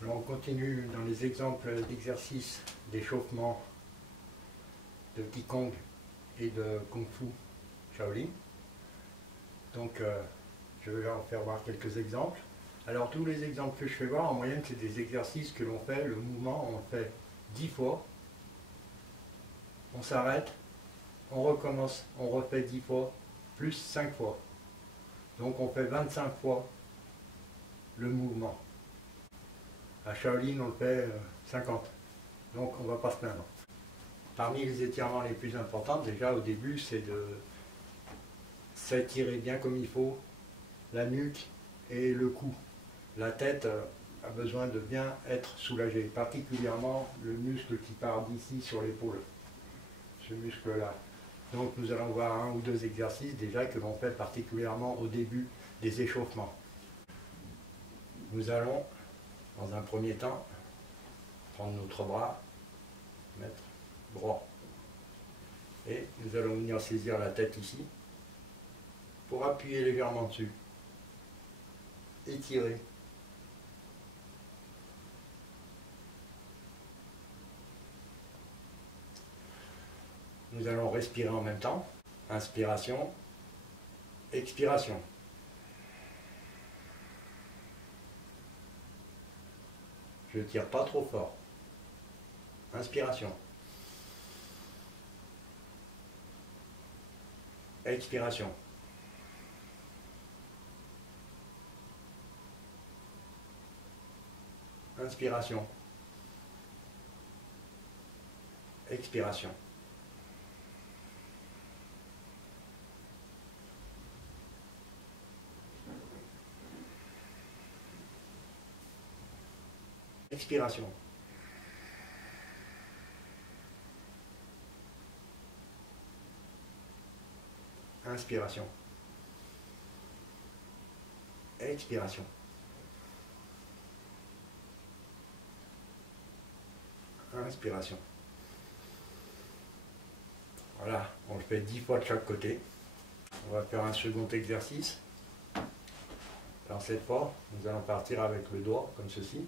Alors on continue dans les exemples d'exercices d'échauffement de Qigong et de Kung Fu Shaolin. Donc je vais en faire voir quelques exemples. Alors tous les exemples que je fais voir, en moyenne, c'est des exercices que l'on fait, le mouvement, on le fait 10 fois. On s'arrête, on recommence, on refait 10 fois, plus 5 fois. Donc on fait 25 fois le mouvement. À Shaolin, on le fait 50. Donc on ne va pas se plaindre. Parmi les étirements les plus importants, déjà au début, c'est de s'étirer bien comme il faut la nuque et le cou. La tête a besoin de bien être soulagée, particulièrement le muscle qui part d'ici sur l'épaule, ce muscle-là. Donc nous allons voir un ou deux exercices déjà que l'on fait particulièrement au début des échauffements. Nous allons, dans un premier temps, prendre notre bras, mettre droit. Et nous allons venir saisir la tête ici, pour appuyer légèrement dessus. Étirer. Nous allons respirer en même temps. Inspiration, expiration. Je ne tire pas trop fort. Inspiration. Expiration. Inspiration. Expiration. Expiration. Inspiration. Expiration. Inspiration. Voilà, on le fait 10 fois de chaque côté. On va faire un second exercice. Alors cette fois, nous allons partir avec le doigt, comme ceci.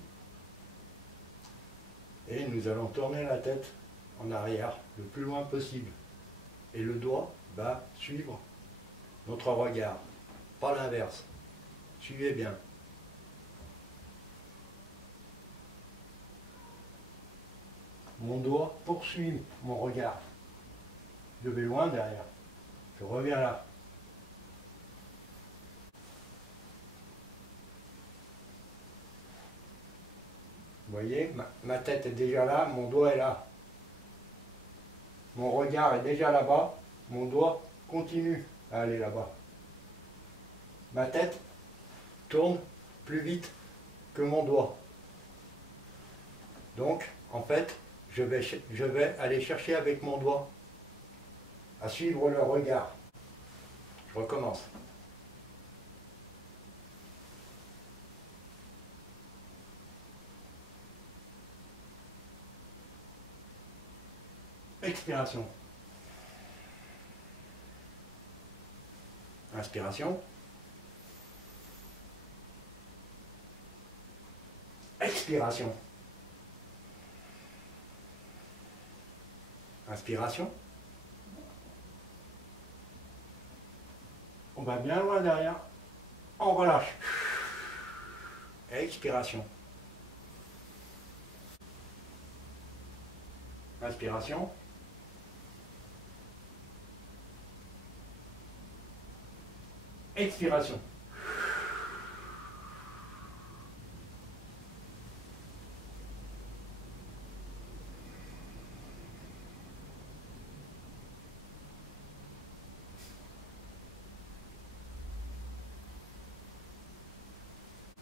Et nous allons tourner la tête en arrière le plus loin possible. Et le doigt va suivre notre regard, pas l'inverse. Suivez bien. Mon doigt poursuit mon regard. Je vais loin derrière. Je reviens là. Vous voyez, ma tête est déjà là, mon doigt est là. Mon regard est déjà là-bas, mon doigt continue à aller là-bas. Ma tête tourne plus vite que mon doigt. Donc, en fait, je vais aller chercher avec mon doigt à suivre le regard. Je recommence. Expiration. Inspiration. Expiration. Inspiration. On va bien loin derrière. On relâche. Expiration. Inspiration. Expiration.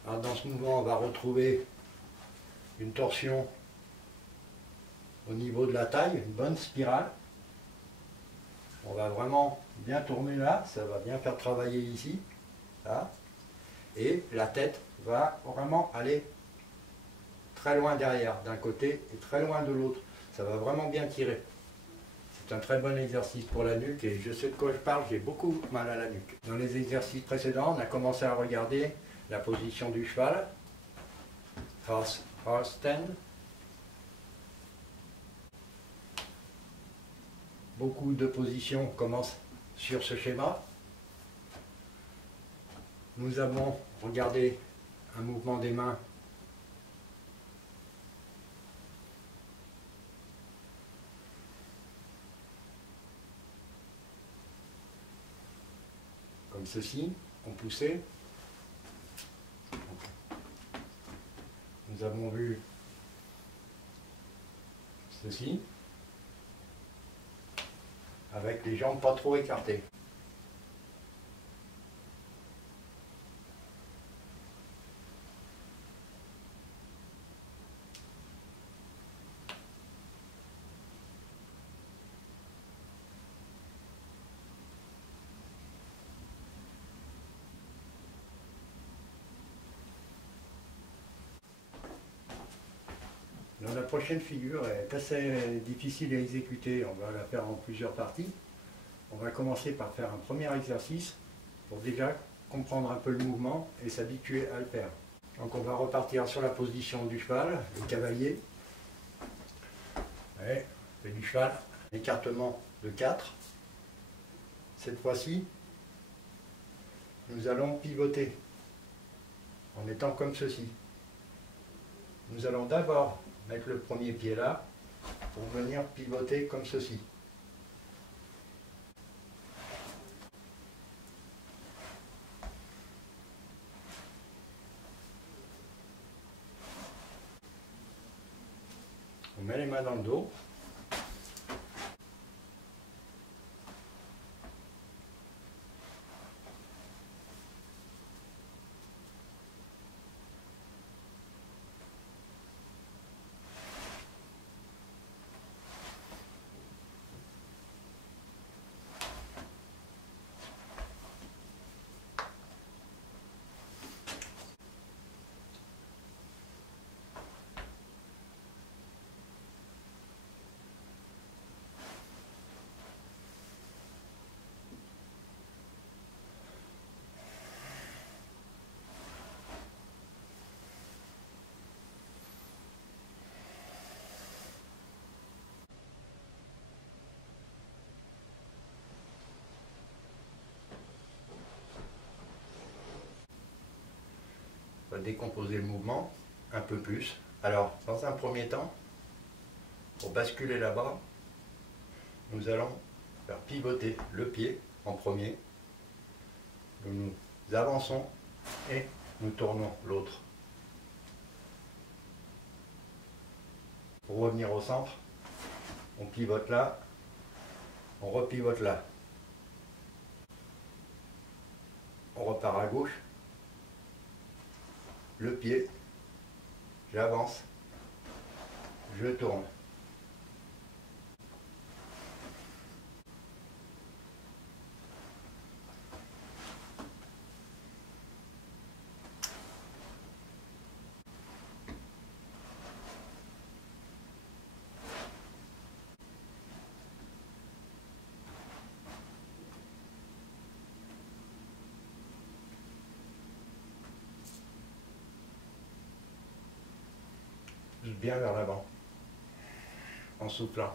Alors dans ce mouvement, on va retrouver une torsion au niveau de la taille, une bonne spirale. On va vraiment bien tourner là, ça va bien faire travailler ici, là. Et la tête va vraiment aller très loin derrière, d'un côté et très loin de l'autre. Ça va vraiment bien tirer. C'est un très bon exercice pour la nuque et je sais de quoi je parle, j'ai beaucoup mal à la nuque. Dans les exercices précédents, on a commencé à regarder la position du cheval face cross stand. Beaucoup de positions commencent sur ce schéma. Nous avons regardé un mouvement des mains comme ceci, on poussait. Nous avons vu ceci, avec les jambes pas trop écartées. Donc la prochaine figure est assez difficile à exécuter, on va la faire en plusieurs parties. On va commencer par faire un premier exercice pour déjà comprendre un peu le mouvement et s'habituer à le faire. Donc on va repartir sur la position du cheval, le cavalier. Ouais, et du cheval, écartement de 4. Cette fois-ci, nous allons pivoter en étant comme ceci. Nous allons d'abord mettre le premier pied là pour venir pivoter comme ceci. On met les mains dans le dos. On va décomposer le mouvement un peu plus. Alors, dans un premier temps, pour basculer là-bas, nous allons faire pivoter le pied en premier. Nous avançons et nous tournons l'autre. Pour revenir au centre, on pivote là, on repivote là. On repart à gauche. Le pied, j'avance, je tourne. Bien vers l'avant, en soufflant.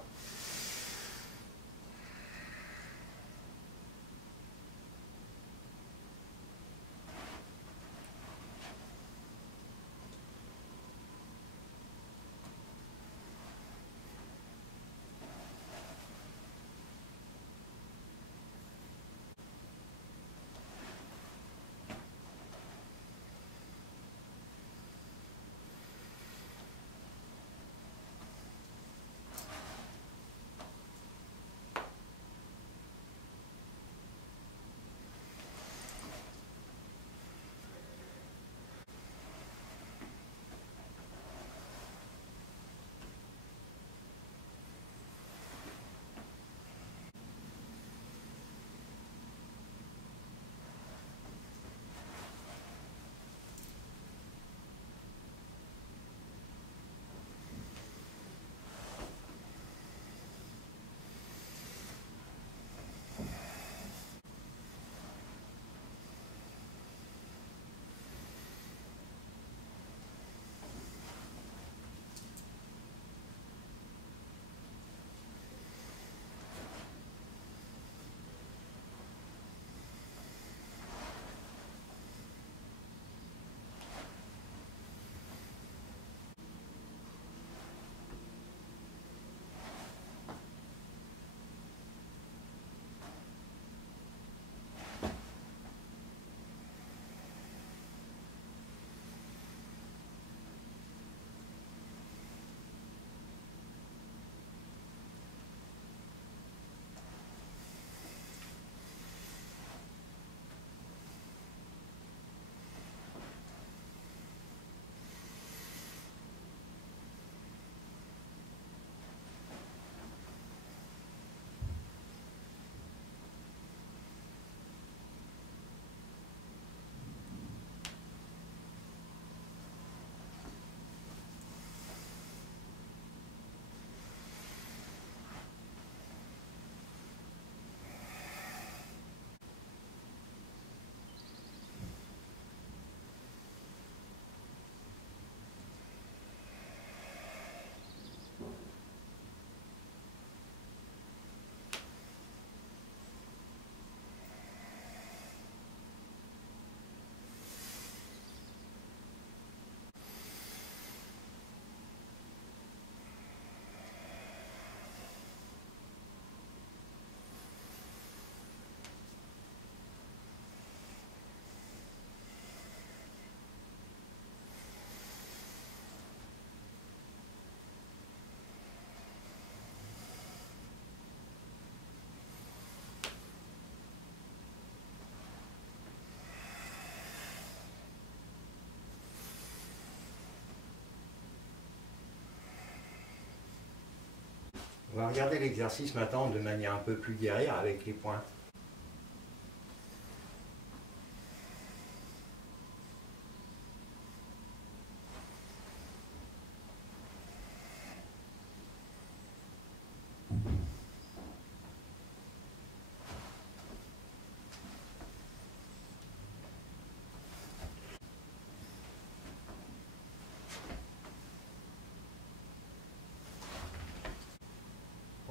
On va regarder l'exercice maintenant de manière un peu plus guerrière avec les points.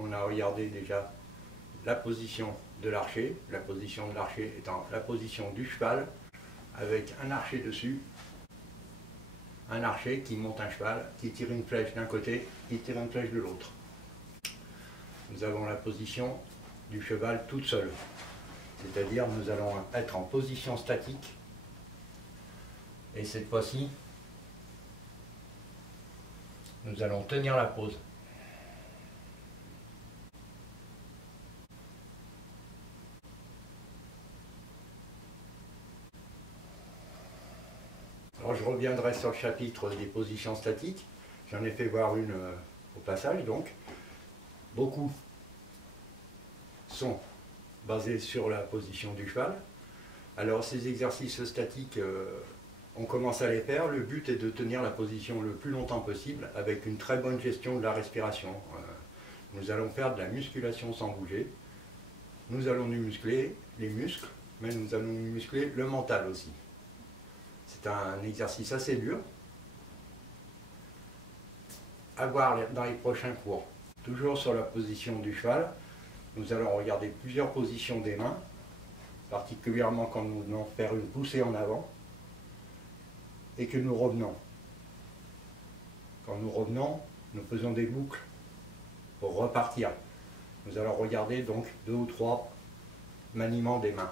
On a regardé déjà la position de l'archer étant la position du cheval avec un archer dessus, un archer qui monte un cheval, qui tire une flèche d'un côté, qui tire une flèche de l'autre. Nous avons la position du cheval toute seule, c'est-à-dire nous allons être en position statique et cette fois-ci nous allons tenir la pose. Alors je reviendrai sur le chapitre des positions statiques. J'en ai fait voir une au passage, donc. Beaucoup sont basés sur la position du cheval. Alors ces exercices statiques, on commence à les faire. Le but est de tenir la position le plus longtemps possible avec une très bonne gestion de la respiration. Nous allons faire de la musculation sans bouger. Nous allons nous muscler les muscles, mais nous allons nous muscler le mental aussi. C'est un exercice assez dur à voir dans les prochains cours. Toujours sur la position du cheval, nous allons regarder plusieurs positions des mains, particulièrement quand nous venons faire une poussée en avant et que nous revenons. Quand nous revenons, nous faisons des boucles pour repartir. Nous allons regarder donc 2 ou 3 maniements des mains.